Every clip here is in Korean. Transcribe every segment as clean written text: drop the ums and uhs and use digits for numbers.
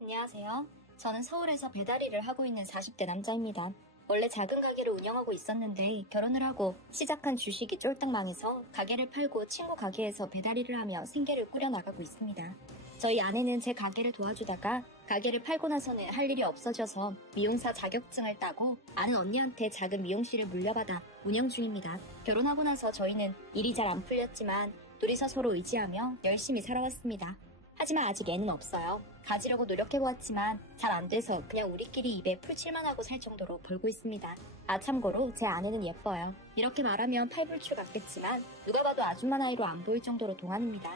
안녕하세요. 저는 서울에서 배달 일을 하고 있는 40대 남자입니다. 원래 작은 가게를 운영하고 있었는데 결혼을 하고 시작한 주식이 쫄딱 망해서 가게를 팔고 친구 가게에서 배달 일을 하며 생계를 꾸려나가고 있습니다. 저희 아내는 제 가게를 도와주다가 가게를 팔고 나서는 할 일이 없어져서 미용사 자격증을 따고 아는 언니한테 작은 미용실을 물려받아 운영 중입니다. 결혼하고 나서 저희는 일이 잘 안 풀렸지만 둘이서 서로 의지하며 열심히 살아왔습니다. 하지만 아직 애는 없어요. 가지려고 노력해보았지만 잘 안 돼서 그냥 우리끼리 입에 풀칠만 하고 살 정도로 벌고 있습니다. 아 참고로 제 아내는 예뻐요. 이렇게 말하면 팔불출 같겠지만 누가 봐도 아줌마 나이로 안 보일 정도로 동안입니다.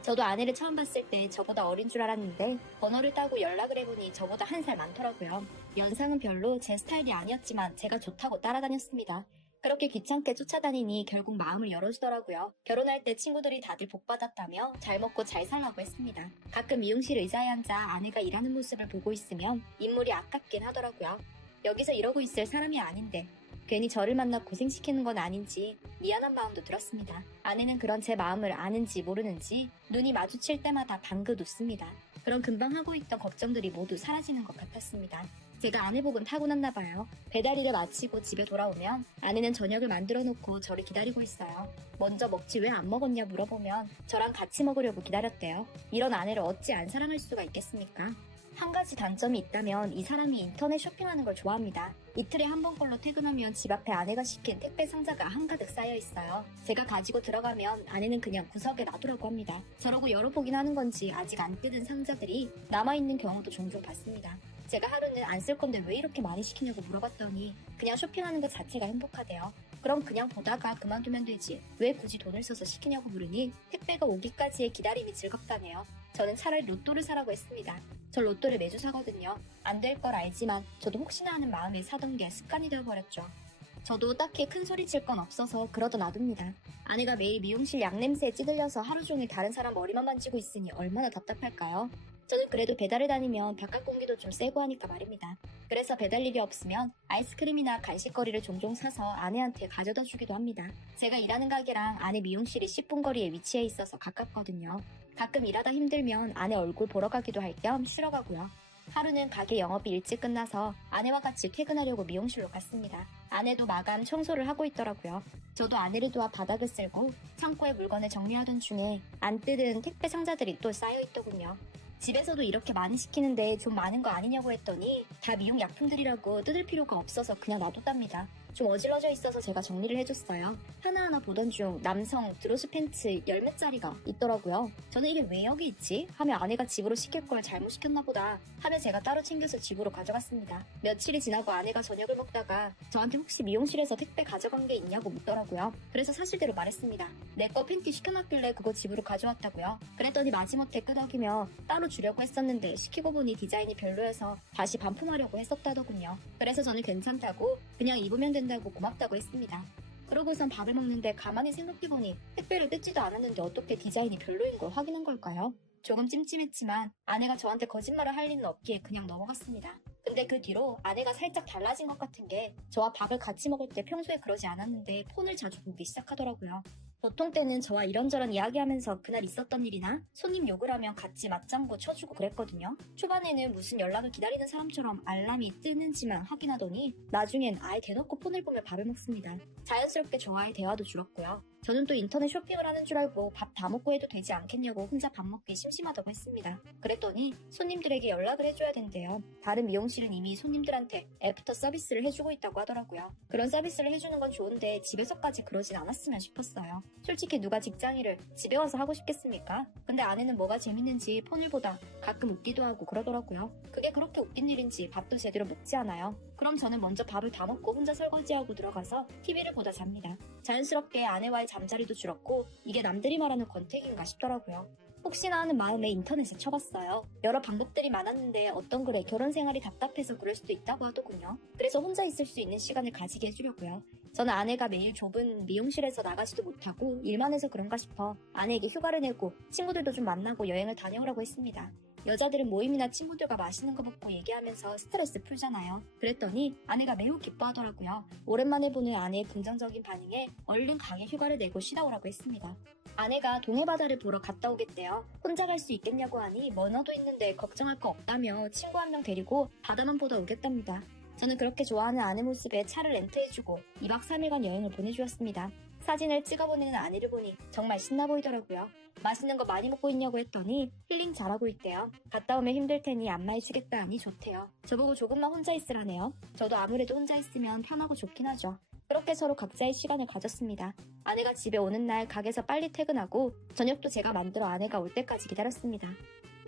저도 아내를 처음 봤을 때 저보다 어린 줄 알았는데 번호를 따고 연락을 해보니 저보다 한 살 많더라고요. 연상은 별로 제 스타일이 아니었지만 제가 좋다고 따라다녔습니다. 그렇게 귀찮게 쫓아다니니 결국 마음을 열어주더라고요. 결혼할 때 친구들이 다들 복받았다며 잘 먹고 잘 살라고 했습니다. 가끔 미용실 의자에 앉아 아내가 일하는 모습을 보고 있으면 인물이 아깝긴 하더라고요. 여기서 이러고 있을 사람이 아닌데 괜히 저를 만나 고생시키는 건 아닌지 미안한 마음도 들었습니다. 아내는 그런 제 마음을 아는지 모르는지 눈이 마주칠 때마다 방긋 웃습니다. 그런 금방 하고 있던 걱정들이 모두 사라지는 것 같았습니다. 제가 아내복은 타고났나 봐요. 배달 일을 마치고 집에 돌아오면 아내는 저녁을 만들어 놓고 저를 기다리고 있어요. 먼저 먹지 왜 안 먹었냐 물어보면 저랑 같이 먹으려고 기다렸대요. 이런 아내를 어찌 안 사랑할 수가 있겠습니까? 한 가지 단점이 있다면 이 사람이 인터넷 쇼핑하는 걸 좋아합니다. 이틀에 한 번 꼴로 퇴근하면 집 앞에 아내가 시킨 택배 상자가 한가득 쌓여 있어요. 제가 가지고 들어가면 아내는 그냥 구석에 놔두라고 합니다. 저러고 열어보긴 하는 건지 아직 안 뜯은 상자들이 남아있는 경우도 종종 봤습니다. 제가 하루는 안 쓸 건데 왜 이렇게 많이 시키냐고 물어봤더니 그냥 쇼핑하는 것 자체가 행복하대요. 그럼 그냥 보다가 그만두면 되지 왜 굳이 돈을 써서 시키냐고 물으니 택배가 오기까지의 기다림이 즐겁다네요. 저는 차라리 로또를 사라고 했습니다. 저 로또를 매주 사거든요. 안 될 걸 알지만 저도 혹시나 하는 마음에 사던 게 습관이 되어버렸죠. 저도 딱히 큰 소리 칠 건 없어서 그러다 놔둡니다. 아내가 매일 미용실 양냄새에 찌들려서 하루 종일 다른 사람 머리만 만지고 있으니 얼마나 답답할까요? 저는 그래도 배달을 다니면 바깥 공기도 좀 쐬고 하니까 말입니다. 그래서 배달 일이 없으면 아이스크림이나 간식거리를 종종 사서 아내한테 가져다 주기도 합니다. 제가 일하는 가게랑 아내 미용실이 10분 거리에 위치해 있어서 가깝거든요. 가끔 일하다 힘들면 아내 얼굴 보러 가기도 할 겸 쉬러 가고요. 하루는 가게 영업이 일찍 끝나서 아내와 같이 퇴근하려고 미용실로 갔습니다. 아내도 마감 청소를 하고 있더라고요. 저도 아내를 도와 바닥을 쓸고 창고에 물건을 정리하던 중에 안 뜯은 택배 상자들이 또 쌓여 있더군요. 집에서도 이렇게 많이 시키는데 좀 많은 거 아니냐고 했더니 다 미용약품들이라고 뜯을 필요가 없어서 그냥 놔뒀답니다. 좀 어질러져 있어서 제가 정리를 해줬어요. 하나하나 보던 중 남성 드로스 팬츠 10매짜리가 있더라고요. 저는 이게 왜 여기 있지? 하며 아내가 집으로 시킬 걸 잘못 시켰나 보다 하며 제가 따로 챙겨서 집으로 가져갔습니다. 며칠이 지나고 아내가 저녁을 먹다가 저한테 혹시 미용실에서 택배 가져간 게 있냐고 묻더라고요. 그래서 사실대로 말했습니다. 내 거 팬티 시켜놨길래 그거 집으로 가져왔다고요. 그랬더니 마지못해 끄덕이며 따로 주려고 했었는데 시키고 보니 디자인이 별로여서 다시 반품하려고 했었다더군요. 그래서 저는 괜찮다고 그냥 입으면 된다고 고맙다고 했습니다. 그러고선 밥을 먹는데 가만히 생각해보니 택배를 뜯지도 않았는데 어떻게 디자인이 별로인 걸 확인한 걸까요? 조금 찜찜했지만 아내가 저한테 거짓말을 할 리는 없기에 그냥 넘어갔습니다. 근데 그 뒤로 아내가 살짝 달라진 것 같은 게 저와 밥을 같이 먹을 때 평소에 그러지 않았는데 폰을 자주 보기 시작하더라고요. 보통 때는 저와 이런저런 이야기하면서 그날 있었던 일이나 손님 욕을 하면 같이 맞장구 쳐주고 그랬거든요. 초반에는 무슨 연락을 기다리는 사람처럼 알람이 뜨는지만 확인하더니 나중엔 아예 대놓고 폰을 보며 밥을 먹습니다. 자연스럽게 저와의 대화도 줄었고요. 저는 또 인터넷 쇼핑을 하는 줄 알고 밥 다 먹고 해도 되지 않겠냐고 혼자 밥 먹기 심심하다고 했습니다. 그랬더니 손님들에게 연락을 해줘야 된대요. 다른 미용실은 이미 손님들한테 애프터 서비스를 해주고 있다고 하더라고요. 그런 서비스를 해주는 건 좋은데 집에서까지 그러진 않았으면 싶었어요. 솔직히 누가 직장일을 집에 와서 하고 싶겠습니까? 근데 아내는 뭐가 재밌는지 폰을 보다 가끔 웃기도 하고 그러더라고요. 그게 그렇게 웃긴 일인지 밥도 제대로 먹지 않아요. 그럼 저는 먼저 밥을 다 먹고 혼자 설거지하고 들어가서 TV를 보다 잡니다. 자연스럽게 아내와의 잠자리도 줄었고 이게 남들이 말하는 권태기인가 싶더라고요. 혹시나 하는 마음에 인터넷에 쳐봤어요. 여러 방법들이 많았는데 어떤 글에 결혼 생활이 답답해서 그럴 수도 있다고 하더군요. 그래서 혼자 있을 수 있는 시간을 가지게 해주려고요. 저는 아내가 매일 좁은 미용실에서 나가지도 못하고 일만 해서 그런가 싶어 아내에게 휴가를 내고 친구들도 좀 만나고 여행을 다녀오라고 했습니다. 여자들은 모임이나 친구들과 맛있는 거 먹고 얘기하면서 스트레스 풀잖아요. 그랬더니 아내가 매우 기뻐하더라고요. 오랜만에 보는 아내의 긍정적인 반응에 얼른 가게 휴가를 내고 쉬다 오라고 했습니다. 아내가 동해바다를 보러 갔다 오겠대요. 혼자 갈 수 있겠냐고 하니 면허도 있는데 걱정할 거 없다며 친구 한 명 데리고 바다만 보다 오겠답니다. 저는 그렇게 좋아하는 아내 모습에 차를 렌트해주고 2박 3일간 여행을 보내주었습니다. 사진을 찍어보내는 아내를 보니 정말 신나 보이더라고요. 맛있는 거 많이 먹고 있냐고 했더니 힐링 잘하고 있대요. 갔다 오면 힘들 테니 안마해 주겠다 하니 좋대요. 저보고 조금만 혼자 있으라네요. 저도 아무래도 혼자 있으면 편하고 좋긴 하죠. 그렇게 서로 각자의 시간을 가졌습니다. 아내가 집에 오는 날 가게에서 빨리 퇴근하고 저녁도 제가 만들어 아내가 올 때까지 기다렸습니다.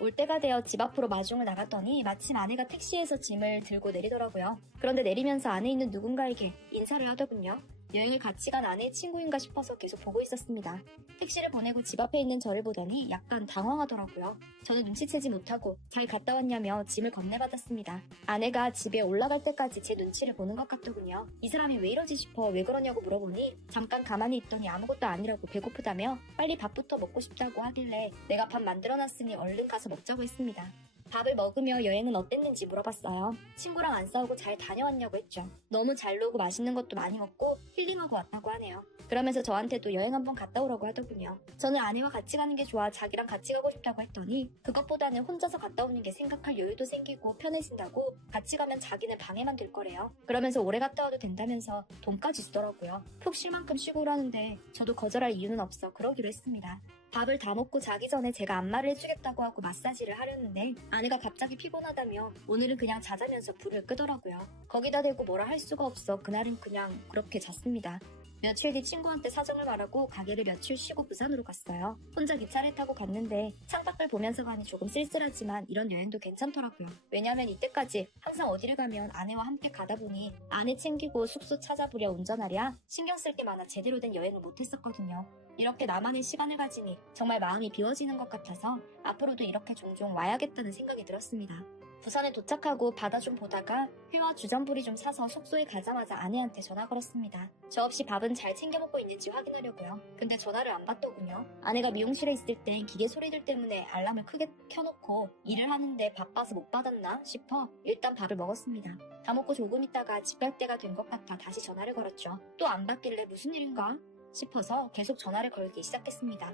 올 때가 되어 집 앞으로 마중을 나갔더니 마침 아내가 택시에서 짐을 들고 내리더라고요. 그런데 내리면서 안에 있는 누군가에게 인사를 하더군요. 여행을 같이 간 아내의 친구인가 싶어서 계속 보고 있었습니다. 택시를 보내고 집 앞에 있는 저를 보더니 약간 당황하더라고요. 저는 눈치채지 못하고 잘 갔다 왔냐며 짐을 건네받았습니다. 아내가 집에 올라갈 때까지 제 눈치를 보는 것 같더군요. 이 사람이 왜 이러지 싶어 왜 그러냐고 물어보니 잠깐 가만히 있더니 아무것도 아니라고 배고프다며 빨리 밥부터 먹고 싶다고 하길래 내가 밥 만들어놨으니 얼른 가서 먹자고 했습니다. 밥을 먹으며 여행은 어땠는지 물어봤어요. 친구랑 안 싸우고 잘 다녀왔냐고 했죠. 너무 잘 놀고 맛있는 것도 많이 먹고 힐링하고 왔다고 하네요. 그러면서 저한테도 여행 한번 갔다 오라고 하더군요. 저는 아내와 같이 가는 게 좋아 자기랑 같이 가고 싶다고 했더니 그것보다는 혼자서 갔다 오는 게 생각할 여유도 생기고 편해진다고 같이 가면 자기는 방해만 될 거래요. 그러면서 오래 갔다 와도 된다면서 돈까지 주더라고요. 푹 쉴 만큼 쉬고 오라는데 저도 거절할 이유는 없어 그러기로 했습니다. 밥을 다 먹고 자기 전에 제가 안마를 해주겠다고 하고 마사지를 하려는데 아내가 갑자기 피곤하다며 오늘은 그냥 자자면서 불을 끄더라고요. 거기다 대고 뭐라 할 수가 없어 그날은 그냥 그렇게 잤습니다. 며칠 뒤 친구한테 사정을 말하고 가게를 며칠 쉬고 부산으로 갔어요. 혼자 기차를 타고 갔는데 창밖을 보면서 가니 조금 쓸쓸하지만 이런 여행도 괜찮더라고요. 왜냐면 이때까지 항상 어디를 가면 아내와 함께 가다 보니 아내 챙기고 숙소 찾아보랴 운전하랴 신경 쓸 게 많아 제대로 된 여행을 못했었거든요. 이렇게 나만의 시간을 가지니 정말 마음이 비워지는 것 같아서 앞으로도 이렇게 종종 와야겠다는 생각이 들었습니다. 부산에 도착하고 바다 좀 보다가 회와 주전부리 좀 사서 숙소에 가자마자 아내한테 전화 걸었습니다. 저 없이 밥은 잘 챙겨 먹고 있는지 확인하려고요. 근데 전화를 안 받더군요. 아내가 미용실에 있을 땐 기계 소리들 때문에 알람을 크게 켜놓고 일을 하는데 바빠서 못 받았나 싶어 일단 밥을 먹었습니다. 다 먹고 조금 있다가 집 갈 때가 된 것 같아 다시 전화를 걸었죠. 또 안 받길래 무슨 일인가 싶어서 계속 전화를 걸기 시작했습니다.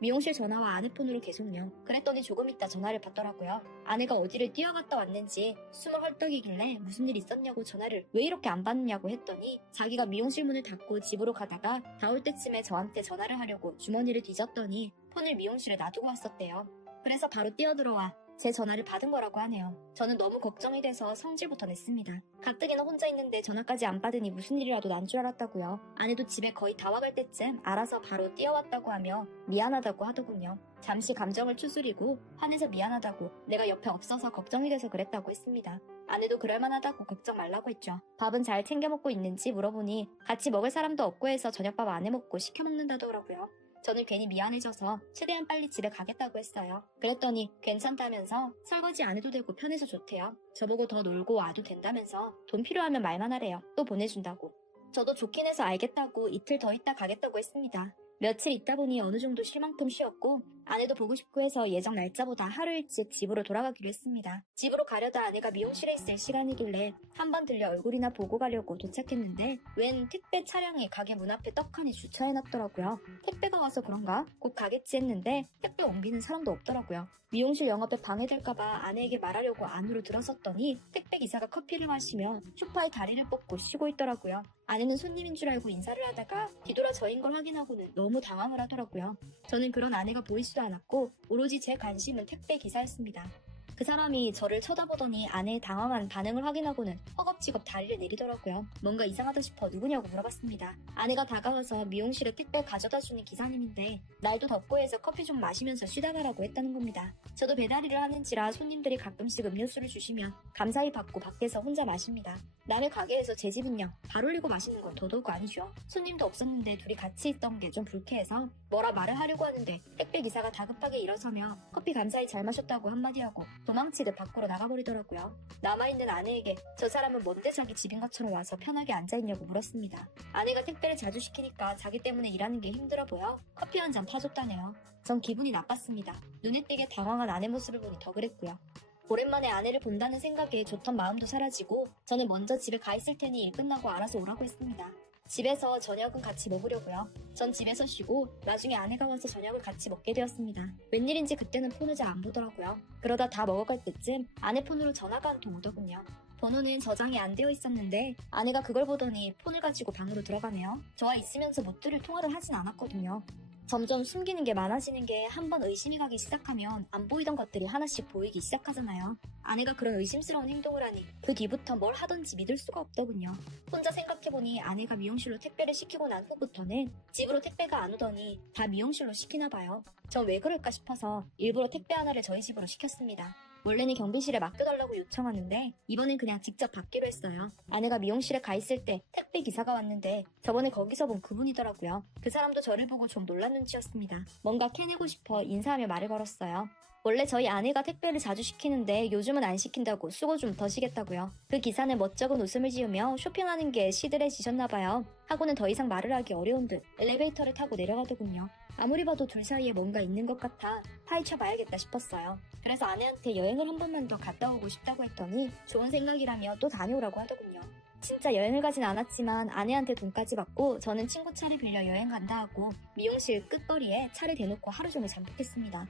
미용실 전화와 아내 폰으로 계속요. 그랬더니 조금 있다 전화를 받더라고요. 아내가 어디를 뛰어갔다 왔는지 숨을 헐떡이길래 무슨 일 있었냐고 전화를 왜 이렇게 안 받느냐고 했더니 자기가 미용실 문을 닫고 집으로 가다가 다 올 때쯤에 저한테 전화를 하려고 주머니를 뒤졌더니 폰을 미용실에 놔두고 왔었대요. 그래서 바로 뛰어들어와 제 전화를 받은 거라고 하네요. 저는 너무 걱정이 돼서 성질부터 냈습니다. 가뜩이나 혼자 있는데 전화까지 안 받으니 무슨 일이라도 난 줄 알았다고요. 아내도 집에 거의 다 와갈 때쯤 알아서 바로 뛰어왔다고 하며 미안하다고 하더군요. 잠시 감정을 추스리고 화내서 미안하다고 내가 옆에 없어서 걱정이 돼서 그랬다고 했습니다. 아내도 그럴만하다고 걱정 말라고 했죠. 밥은 잘 챙겨 먹고 있는지 물어보니 같이 먹을 사람도 없고 해서 저녁밥 안 해먹고 시켜 먹는다더라고요. 저는 괜히 미안해져서 최대한 빨리 집에 가겠다고 했어요. 그랬더니 괜찮다면서 설거지 안 해도 되고 편해서 좋대요. 저보고 더 놀고 와도 된다면서 돈 필요하면 말만 하래요. 또 보내준다고. 저도 좋긴 해서 알겠다고 이틀 더 있다 가겠다고 했습니다. 며칠 있다 보니 어느 정도 쉴 만큼 쉬었고 아내도 보고 싶고 해서 예정 날짜보다 하루 일찍 집으로 돌아가기로 했습니다. 집으로 가려다 아내가 미용실에 있을 시간이길래 한번 들려 얼굴이나 보고 가려고 도착했는데 웬 택배 차량이 가게 문 앞에 떡하니 주차해놨더라고요. 택배가 와서 그런가? 곧 가겠지 했는데 택배 옮기는 사람도 없더라고요. 미용실 영업에 방해될까봐 아내에게 말하려고 안으로 들어섰더니 택배 기사가 커피를 마시며 소파에 다리를 뻗고 쉬고 있더라고요. 아내는 손님인 줄 알고 인사를 하다가 뒤돌아 저인 걸 확인하고는 너무 당황을 하더라고요. 저는 그런 아내가 보이지도 않았고 오로지 제 관심은 택배 기사였습니다. 그 사람이 저를 쳐다보더니 아내의 당황한 반응을 확인하고는 허겁지겁 다리를 내리더라고요. 뭔가 이상하다 싶어 누구냐고 물어봤습니다. 아내가 다가와서 미용실에 택배 가져다주는 기사님인데 날도 덥고 해서 커피 좀 마시면서 쉬다 가라고 했다는 겁니다. 저도 배달일을 하는지라 손님들이 가끔씩 음료수를 주시면 감사히 받고 밖에서 혼자 마십니다. 남의 가게에서 제 집은요 발 올리고 마시는 건 더더욱 아니죠. 손님도 없었는데 둘이 같이 있던 게 좀 불쾌해서 뭐라 말을 하려고 하는데 택배 기사가 다급하게 일어서며 커피 감사히 잘 마셨다고 한마디 하고 도망치듯 밖으로 나가버리더라고요. 남아있는 아내에게 저 사람은 뭔데 자기 집인 것처럼 와서 편하게 앉아있냐고 물었습니다. 아내가 택배를 자주 시키니까 자기 때문에 일하는 게 힘들어 보여 커피 한 잔 파줬다네요. 전 기분이 나빴습니다. 눈에 띄게 당황한 아내 모습을 보니 더 그랬고요. 오랜만에 아내를 본다는 생각에 좋던 마음도 사라지고 저는 먼저 집에 가 있을 테니 일 끝나고 알아서 오라고 했습니다. 집에서 저녁은 같이 먹으려고요. 전 집에서 쉬고 나중에 아내가 와서 저녁을 같이 먹게 되었습니다. 웬일인지 그때는 폰을 잘 안 보더라고요. 그러다 다 먹어갈 때쯤 아내 폰으로 전화가 한 통 오더군요. 번호는 저장이 안 되어 있었는데 아내가 그걸 보더니 폰을 가지고 방으로 들어가네요. 저와 있으면서 못 들을 통화를 하진 않았거든요. 점점 숨기는 게 많아지는 게 한 번 의심이 가기 시작하면 안 보이던 것들이 하나씩 보이기 시작하잖아요. 아내가 그런 의심스러운 행동을 하니 그 뒤부터 뭘 하던지 믿을 수가 없더군요. 혼자 생각해보니 아내가 미용실로 택배를 시키고 난 후부터는 집으로 택배가 안 오더니 다 미용실로 시키나 봐요. 전 왜 그럴까 싶어서 일부러 택배 하나를 저희 집으로 시켰습니다. 원래는 경비실에 맡겨달라고 요청하는데 이번엔 그냥 직접 받기로 했어요. 아내가 미용실에 가 있을 때 택배 기사가 왔는데 저번에 거기서 본 그분이더라고요. 그 사람도 저를 보고 좀 놀란 눈치였습니다. 뭔가 캐내고 싶어 인사하며 말을 걸었어요. 원래 저희 아내가 택배를 자주 시키는데 요즘은 안 시킨다고 수고 좀 더 시겠다고요. 그 기사는 멋쩍은 웃음을 지으며 쇼핑하는 게 시들해지셨나봐요. 하고는 더 이상 말을 하기 어려운 듯 엘리베이터를 타고 내려가더군요. 아무리 봐도 둘 사이에 뭔가 있는 것 같아 파헤쳐봐야겠다 싶었어요. 그래서 아내한테 여행을 한 번만 더 갔다 오고 싶다고 했더니 좋은 생각이라며 또 다녀오라고 하더군요. 진짜 여행을 가진 않았지만 아내한테 돈까지 받고 저는 친구 차를 빌려 여행 간다 하고 미용실 끝거리에 차를 대놓고 하루 종일 잠복했습니다.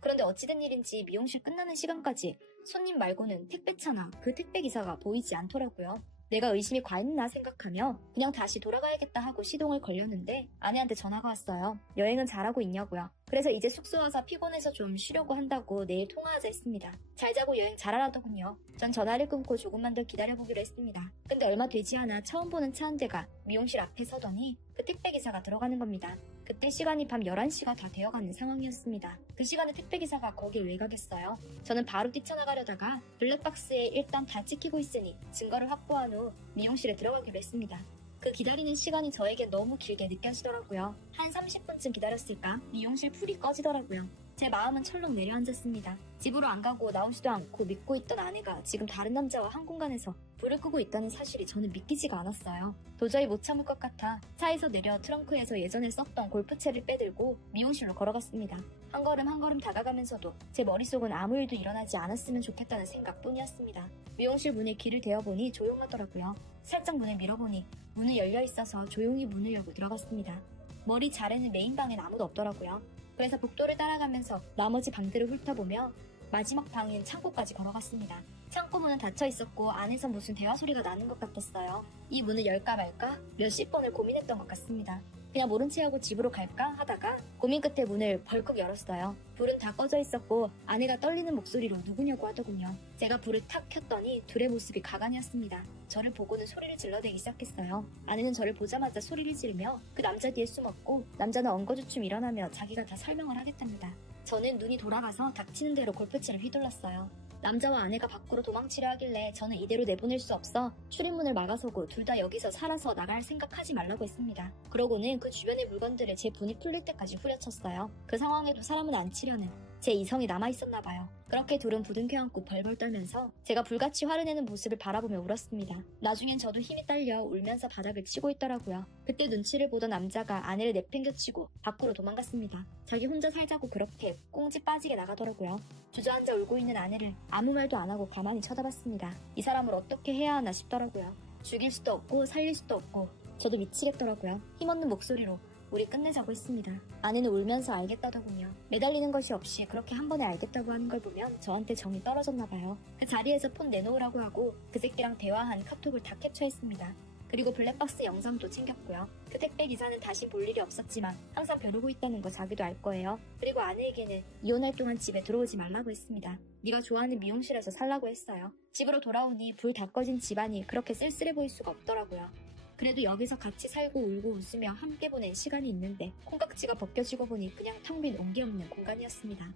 그런데 어찌된 일인지 미용실 끝나는 시간까지 손님 말고는 택배차나 그 택배기사가 보이지 않더라고요. 내가 의심이 과했나 생각하며 그냥 다시 돌아가야겠다 하고 시동을 걸렸는데 아내한테 전화가 왔어요. 여행은 잘하고 있냐고요. 그래서 이제 숙소 와서 피곤해서 좀 쉬려고 한다고 내일 통화하자 했습니다. 잘 자고 여행 잘하라더군요. 전 전화를 끊고 조금만 더 기다려보기로 했습니다. 근데 얼마 되지 않아 처음 보는 차 한 대가 미용실 앞에 서더니 그 택배기사가 들어가는 겁니다. 그때 시간이 밤 11시가 다 되어가는 상황이었습니다. 그 시간에 택배기사가 거길 왜 가겠어요? 저는 바로 뛰쳐나가려다가 블랙박스에 일단 다 찍히고 있으니 증거를 확보한 후 미용실에 들어가기로 했습니다. 그 기다리는 시간이 저에게 너무 길게 느껴지더라고요. 한 30분쯤 기다렸을까? 미용실 불이 꺼지더라고요. 제 마음은 철렁 내려앉았습니다. 집으로 안 가고 나오지도 않고 믿고 있던 아내가 지금 다른 남자와 한 공간에서 불을 끄고 있다는 사실이 저는 믿기지가 않았어요. 도저히 못 참을 것 같아 차에서 내려 트렁크에서 예전에 썼던 골프채를 빼들고 미용실로 걸어갔습니다. 한 걸음 한 걸음 다가가면서도 제 머릿속은 아무 일도 일어나지 않았으면 좋겠다는 생각뿐이었습니다. 미용실 문에 귀를 대어보니 조용하더라고요. 살짝 문을 밀어보니 문이 열려있어서 조용히 문을 열고 들어갔습니다. 머리 자르는 메인 방엔 아무도 없더라고요. 그래서 복도를 따라가면서 나머지 방들을 훑어보며 마지막 방인 창고까지 걸어갔습니다. 창고 문은 닫혀 있었고 안에서 무슨 대화 소리가 나는 것 같았어요. 이 문을 열까 말까 몇십 번을 고민했던 것 같습니다. 그냥 모른 체 하고 집으로 갈까 하다가 고민 끝에 문을 벌컥 열었어요. 불은 다 꺼져 있었고 아내가 떨리는 목소리로 누구냐고 하더군요. 제가 불을 탁 켰더니 둘의 모습이 가관이었습니다. 저를 보고는 소리를 질러대기 시작했어요. 아내는 저를 보자마자 소리를 지르며 그 남자 뒤에 숨었고 남자는 엉거주춤 일어나며 자기가 다 설명을 하겠답니다. 저는 눈이 돌아가서 닥치는 대로 골프채를 휘둘렀어요. 남자와 아내가 밖으로 도망치려 하길래 저는 이대로 내보낼 수 없어 출입문을 막아서고 둘 다 여기서 살아서 나갈 생각하지 말라고 했습니다. 그러고는 그 주변의 물건들을 제 분이 풀릴 때까지 후려쳤어요. 그 상황에도 사람은 안 치려는 제 이성이 남아있었나봐요. 그렇게 둘은 부둥켜 안고 벌벌 떨면서 제가 불같이 화를 내는 모습을 바라보며 울었습니다. 나중엔 저도 힘이 딸려 울면서 바닥을 치고 있더라고요. 그때 눈치를 보던 남자가 아내를 내팽겨치고 밖으로 도망갔습니다. 자기 혼자 살자고 그렇게 꽁지 빠지게 나가더라고요. 주저앉아 울고 있는 아내를 아무 말도 안 하고 가만히 쳐다봤습니다. 이 사람을 어떻게 해야 하나 싶더라고요. 죽일 수도 없고 살릴 수도 없고 저도 미치겠더라고요. 힘없는 목소리로 우리 끝내자고 했습니다. 아내는 울면서 알겠다더군요. 매달리는 것이 없이 그렇게 한 번에 알겠다고 하는 걸 보면 저한테 정이 떨어졌나봐요. 그 자리에서 폰 내놓으라고 하고 그 새끼랑 대화한 카톡을 다 캡처했습니다. 그리고 블랙박스 영상도 챙겼고요. 그 택배 기사는 다시 볼 일이 없었지만 항상 벼르고 있다는 거 자기도 알 거예요. 그리고 아내에게는 이혼할 동안 집에 들어오지 말라고 했습니다. 네가 좋아하는 미용실에서 살라고 했어요. 집으로 돌아오니 불 다 꺼진 집안이 그렇게 쓸쓸해 보일 수가 없더라고요. 그래도 여기서 같이 살고 울고 웃으며 함께 보낸 시간이 있는데 콩깍지가 벗겨지고 보니 그냥 텅 빈 온기 없는 공간이었습니다.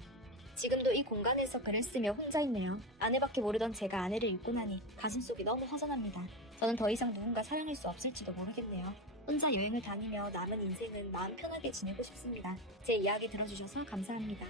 지금도 이 공간에서 글을 쓰며 혼자 있네요. 아내밖에 모르던 제가 아내를 잊고 나니 가슴속이 너무 허전합니다. 저는 더 이상 누군가 사랑할 수 없을지도 모르겠네요. 혼자 여행을 다니며 남은 인생은 마음 편하게 지내고 싶습니다. 제 이야기 들어주셔서 감사합니다.